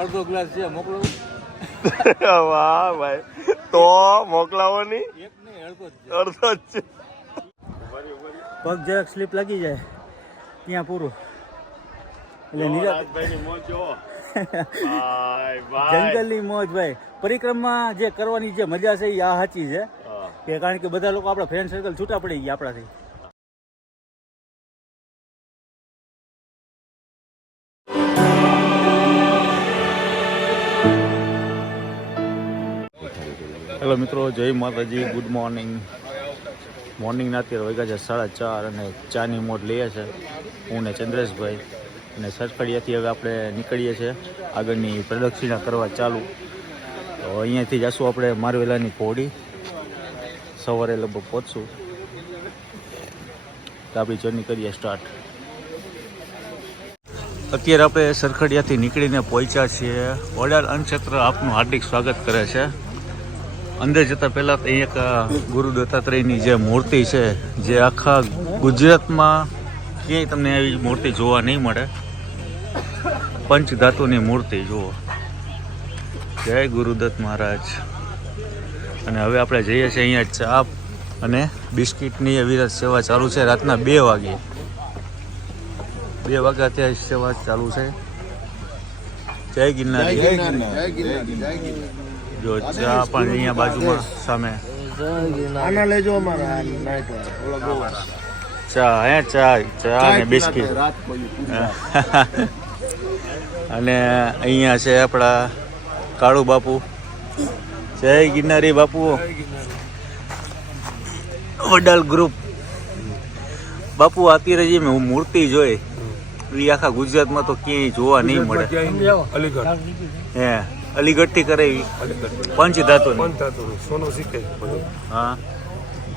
અડધો ગ્લાસ છે મોકલો. વાહ ભાઈ. તો મોકલાવો ની. એક નહીં અડધો જ છે. અડધો જ છે. પગ જરાક સ્લીપ લાગી જાય ત્યાં પૂરું. એટલે ભાઈ. જંગલની મોજ ભાઈ. પરિક્રમા જે કરવાની જે મજા છે એ આ સાચી છે. કે કારણ કે બધા લોકો આપણા ફ્રેન્ડ સર્કલ છૂટા પડી ગયા આપણાથી. હેલો મિત્રો, જય માતાજી ગુડ મોર્નિંગ મોર્નિંગના અત્યારે વાગ્યા છે સાડા ચાર અને ચાની મોટ લઈએ છે હું ને ચંદ્રેશભાઈ. અને સરખડિયાથી હવે આપણે નીકળીએ છીએ આગળની પ્રદક્ષિણા કરવા ચાલુ. તો અહીંયાથી જશું આપણે મારવેલાની ઘોડી. સવારે લગભગ પહોંચશું. તો આપણી જર્ની કરીએ સ્ટાર્ટ અત્યારે આપણે સરખડિયાથી નીકળીને પહોંચ્યા છીએ. વડાલ અન્નક્ષેત્ર આપનું હાર્દિક સ્વાગત કરે છે. અંદર જતાં પહેલાં અહીં એક ગુરુ દત્તાત્રેયની જે મૂર્તિ છે, જે આખા ગુજરાતમાં ક્યાંય તમને એવી મૂર્તિ જોવા નહીં મળે. પંચધાતુની મૂર્તિ, જુઓ. જય ગુરુદત્ત મહારાજ. અને હવે આપણે જઈએ છીએ અહીંયા ચા અને બિસ્કિટની અવિરત સેવા ચાલુ છે. રાતના બે વાગે. બે વાગ્યા ત્યાં સેવા ચાલુ છે. જય ગિરનારી. જો ચા પણ અહીંયા બાજુમાં સામે. આના લેજો અમારા નાઈટ ચા હે ચા ચા અને બિસ્કિટ. અને અહીંયા છે આપણા કાળુ બાપુ. જય ગિરનારી બાપુ. વડાલ ગ્રુપ. બાપુ અત્યારે જે હું મૂર્તિ જોઈ. એ આખા ગુજરાતમાં તો ક્યાંય જોવા નહીં મળે. અલીગઢ. હે. અલીગઢથી કરાવી. પંચ ધાતુ પંચ ધાતુ સોનું શીખે હા.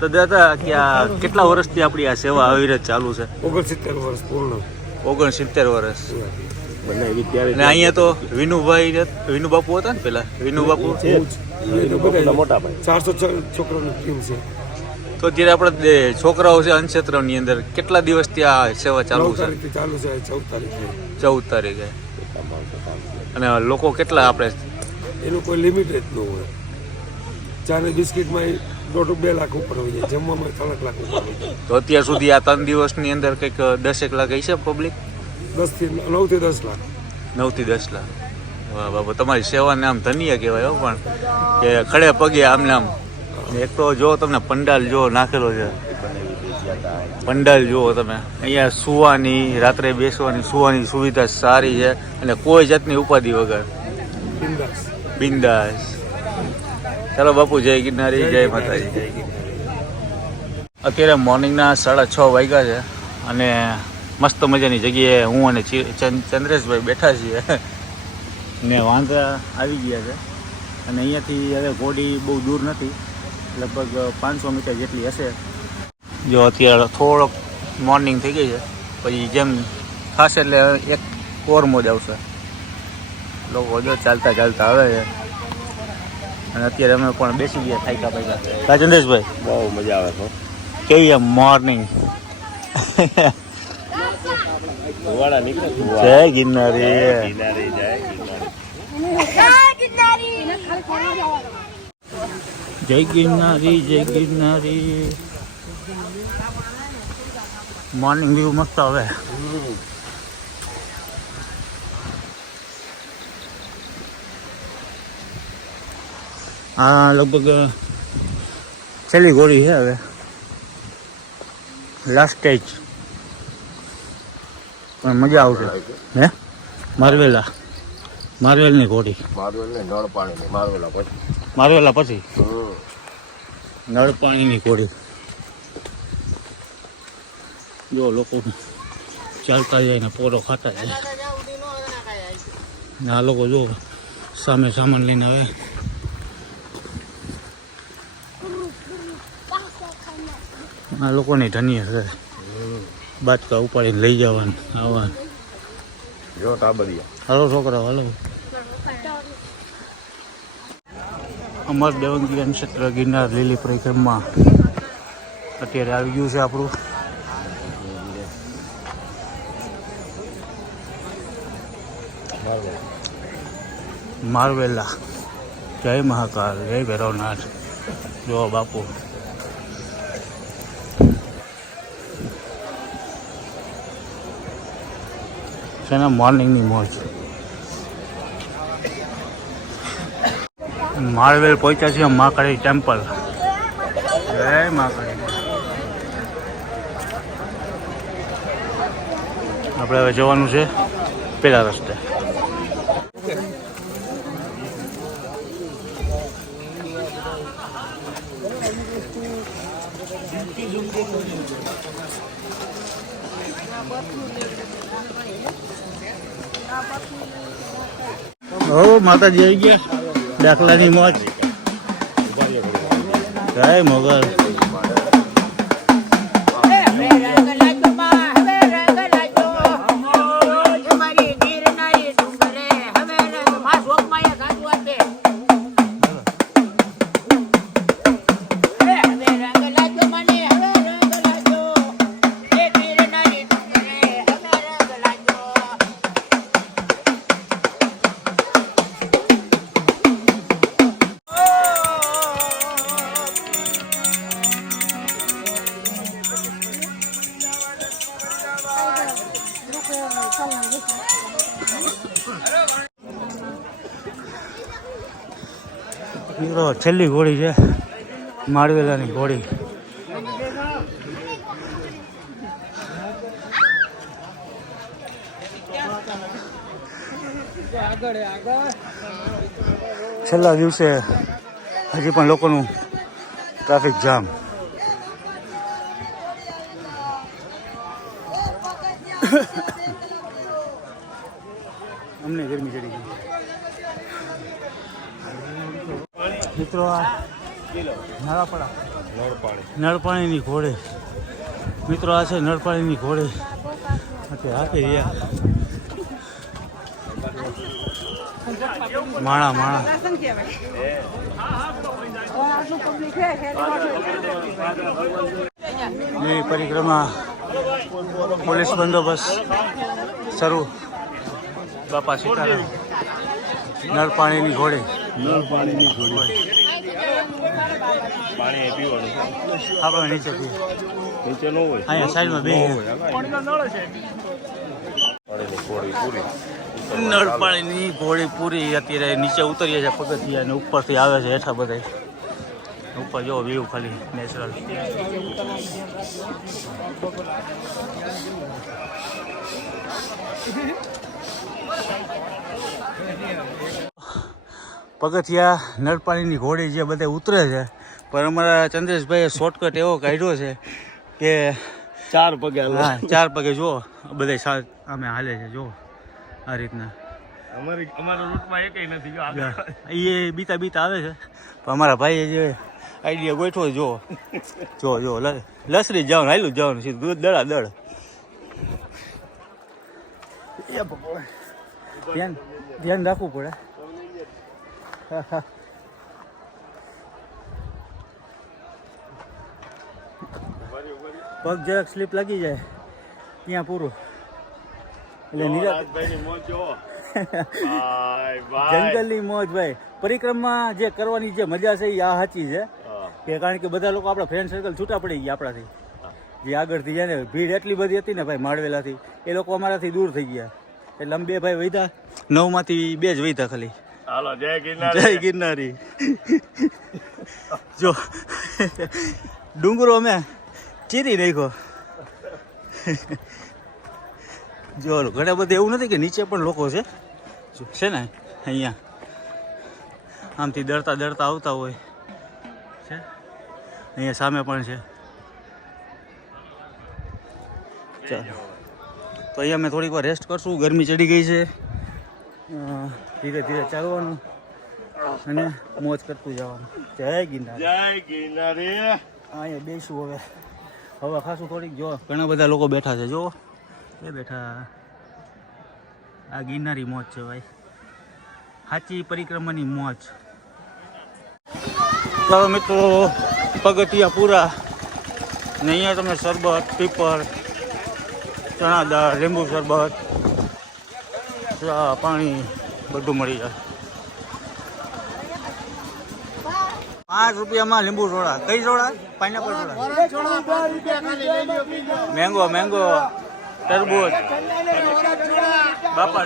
તો દાદા કે આ કેટલા વર્ષથી આપણી આ સેવા આવી અવિરત ચાલુ છે? ઓગણસિત્તેર વર્ષ પૂર્ણ. ઓગણસિત્તેર વર્ષ. બનાવી ત્યારે અહીંયા તો વિનુભાઈ વિનુ બાપુ હતા ને પેલા? વિનુ બાપુ તો મોટા ભાઈ. ચારસો છોકરાની ટીમ છે. તો અત્યારે આપણે છોકરાઓ છે અન્નક્ષેત્રની અંદર. કેટલા દિવસથી આ સેવા ચાલુ છે? ચાલુ છે ચૌદ તારીખે. ચૌદ તારીખે. અને લોકો કેટલા આપણે એનું કોઈ લિમિટ જ ન હોય. ચારે બિસ્કિટમાં દોઢ બે લાખ ઉપર હોય જાય જમવામાં ત્રણ લાખ ઉપર હોય જાય તો અત્યાર સુધી આ ત્રણ દિવસની અંદર કંઈક દસેક લાખ હશે પબ્લિક દસથી નવથી દસ લાખ. નવથી દસ લાખ. વાહ બાબા તમારી સેવાને આમ ધન્ય કહેવાય પણ કે ખડે પગે આમને આમ. એક તો જો તમને પંડાલ જો નાખેલો છે. પંડાલ જુઓ તમે. અહીંયા સુવાની રાત્રે બેસવાની સુવાની સુવિધા સારી છે. અને કોઈ જાતની ઉપાધિ વગર. બિંદાસ. ચાલો બાપુ જય ગિરનારી જય માતાજી. અત્યારે મોર્નિંગના સાડા છ વાગ્યા છે અને મસ્ત મજાની જગ્યાએ હું અને ચંદ્રેશભાઈ બેઠા છીએ. ને વાંદરા આવી ગયા છે. અને અહીંયાથી હવે ઘોડી બહુ દૂર નથી. લગભગ પાંચસો મીટર જેટલી હશે. જો અત્યારે થોડોક મોર્નિંગ થઈ ગઈ છે. પછી જેમ થશે એટલે એક કોર મોજ આવશે. લોકો જો ચાલતા ચાલતા આવે છે. અને અત્યારે અમે પણ બેસી ગયા થાયકા પૈકા ચંદ્રેશભાઈ બહુ મજા આવે તો. કેવી એમ મોર્નિંગ જય ગિરનારી. જય ગિરનારી જય ગિરનારી. મોર્નિંગ વ્યૂ મસ્ત આવે હા લગભગ છેલ્લી ગોળી છે હવે. લાસ્ટ સ્ટેજ પણ મજા આવશે. હે? મારવેલા. મારવેલની ઘોડી મારું ને નળ પાણી મારવેલા પછી. મારવેલા પછી? નળ પાણીની ઘોડી જો લોકો ચાલતા જાય ને પોરો ખાતા જાય ને આ લોકો જો સામે સામાન લઈને આવે આ લોકોની ધન્ય છે બાટકા ઉપાડીને લઈ જવાનું આવવાનું જો ટાબરિયા હાલો છોકરા હાલો અમર દેવંગી ક્ષેત્ર ગિરનાર લીલી પરિક્રમમાં અત્યારે આવી ગયું છે આપણું મારવેલા. જય મહાકાલ, જય ભૈરવનાથ. જો બાપુ. છે ને મોર્નિંગની મોજ? માળવેલ પહોંચ્યા છીએ મહાકાળી ટેમ્પલ. જય મહાકાળી આપણે હવે જવાનું છે પેલા રસ્તે. હો માતાજી આવી ગયા. દાખલાની મોજ. જય મોગલ. મિત્રો છેલ્લી ઘોડી છે. માળવેલાની ઘોડી છેલ્લા દિવસે હજી પણ લોકોનું ટ્રાફિક જામ અમને ગરમી ચડી ગઈ નળપાણીની ઘોડે. મિત્રો, આ છે નળપાણીની ઘોડે. હાથી રહ્યા. માણા માણા પરિક્રમા પોલીસ બંદોબસ્ત શરૂ. બાપા સીતારામ. નળપાણીની ઘોડે. પાણી પીવાનું આપણે નીચે નીચે ન હોય. અહીંયા સાઈડમાં બે. નળ પાણીની ઘોડી પૂરી. અત્યારે નીચે ઉતરીએ છીએ પગથિયા અને ઉપરથી આવે છે હેઠા બધા. ઉપર જો વ્યૂ ખાલી નેચરલ પગથિયા નળપાણીની ઘોડી જે બધે ઉતરે છે. પણ અમારા ચંદ્રેશભાઈએ શોર્ટકટ એવો કાઢ્યો છે કે ચાર પગે હા ચાર પગે જુઓ બધે અમે હાલે છે જુઓ આ રીતના. અમારી અમારા રૂટમાં એકેય નથી એ બીતા બીતા આવે છે. પણ અમારા ભાઈએ જે આઈડિયા ગોઠવો જો જો જો લસરી જવાનું હાલું જવાનું સીધું દૂધ દડા દડ ધ્યાન ધ્યાન રાખવું પડે. પગ જરાક સ્લીપ લાગી જાય. ત્યાં પૂરું. એટલે. જંગલની મોજ ભાઈ. પરિક્રમા જે કરવાની જે મજા છે એ આ સાચી છે. કે કારણ કે બધા લોકો આપણા ફ્રેન્ડ સર્કલ છૂટા પડી ગયા આપણાથી. જે આગળથી જાય ને ભીડ એટલી બધી હતી ને ભાઈ માળવેલાથી એ લોકો અમારાથી દૂર થઈ ગયા. એટલે અમે બે ભાઈ વૈધા. નવમાંથી બે જ વૈધા ખાલી. હાલો, જય ગિરનાર. જય ગિરનારી. જો, ડુંગરો અમે ચીરી નાખ્યો. જો, ઘણા બધા એવું નથી કે નીચે પણ લોકો છે. છે ને, અહીંયા. આમથી ડરતા ડરતા આવતા હોય. છે? અહીંયા સામે પણ છે. ચાલો. તો અહીંયા અમે થોડીક વાર રેસ્ટ કરશું. ગરમી ચડી ગઈ છે. ધીરે ધીરે ચાલવાનું અને મોજ કરતું જવાનું. જય ગિરનાર. જય ગિરનાર. અહીંયા બેસું હવે. હવે ખાસું થોડીક જો ઘણા બધા લોકો બેઠા છે જો એ બેઠા. આ ગિરનારી મોજ છે ભાઈ. સાચી પરિક્રમાની મોજ. ચાલો મિત્રો પગથિયા પૂરા ને અહીંયા તમે શરબત પીપર ચણા દાળ લીંબુ શરબત. કચરા પાણી બધું મળી જાય. પાંચ રૂપિયામાં લીંબુ સોડા. કઈ soda? Pineapple soda. Mango mango. તરબૂચ. બાપા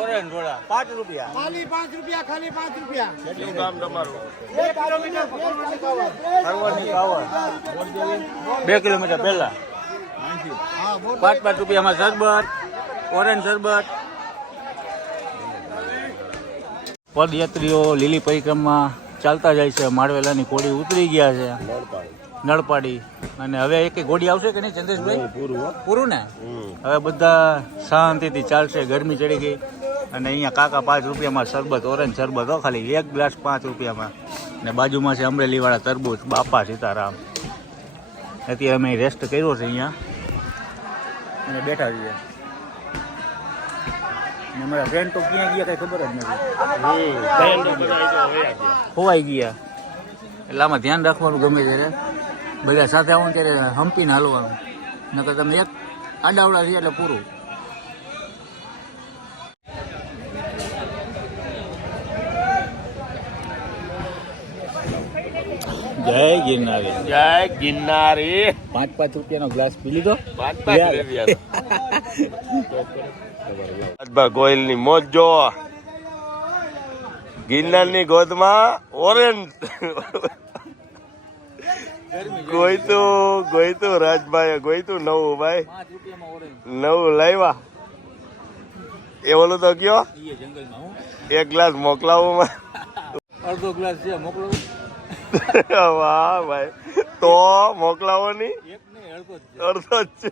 ઓરેન્જ સોડા પાંચ રૂપિયા. ખાલી પાંચ રૂપિયા ખાલી પાંચ રૂપિયા. તમારું. બે કિલોમીટર પહેલા. પાંચ પાંચ રૂપિયામાં શરબત ઓરેન્જ શરબત. પદયાત્રીઓ લીલી પરિક્રમા. ચાલતા જાય છે. માળવેલાની કોડી ઉતરી ગયા છે. નળપાડી અને હવે એક ગોડી આવશે કે નહીં ચંદ્રેશભાઈ પૂરું ને હવે બધા શાંતિથી ચાલશે ગરમી ચડી ગઈ. અને અહીંયા કાકા પાંચ રૂપિયામાં શરબત ઓરેન્જ શરબત હો ખાલી એક ગ્લાસ પાંચ રૂપિયામાં. ને બાજુમાં છે અમરેલીવાળા તરબૂચ બાપા સીતારામ. અત્યારે અમે રેસ્ટ કર્યો છે અહીંયા. અને બેઠા છીએ. અને મારા ફ્રેન્ડ તો ક્યાં ગયા કઈ ખબર જ નથી. ખોવાઈ ગયા. એટલે આમાં ધ્યાન રાખવાનું ગમે ત્યારે. બધા સાથે આવો ત્યારે હંપીને હાલવાનું. નકર તમે એક આડાવડા છે એટલે પૂરું. જય ગિરનારી. જય ગિરનારી. પાંચ પાંચ રૂપિયાનો ગ્લાસ પી લીધો. પાંચ પાંચ રૂપિયા ગોયલની મોજ જો ગિરનારની ગોદમાં ઓરેન્જ. ગોયતું ગોયતું રાજભાઈ ગોયતું નવું ભાઈ. નવું લાવ્યા એ ઓલું તો કયો? એક ગ્લાસ મોકલાવું અડધો ગ્લાસ છે મોકલાવું. વાહ ભાઈ. તો મોકલાવો નહીં અડધો જ છે.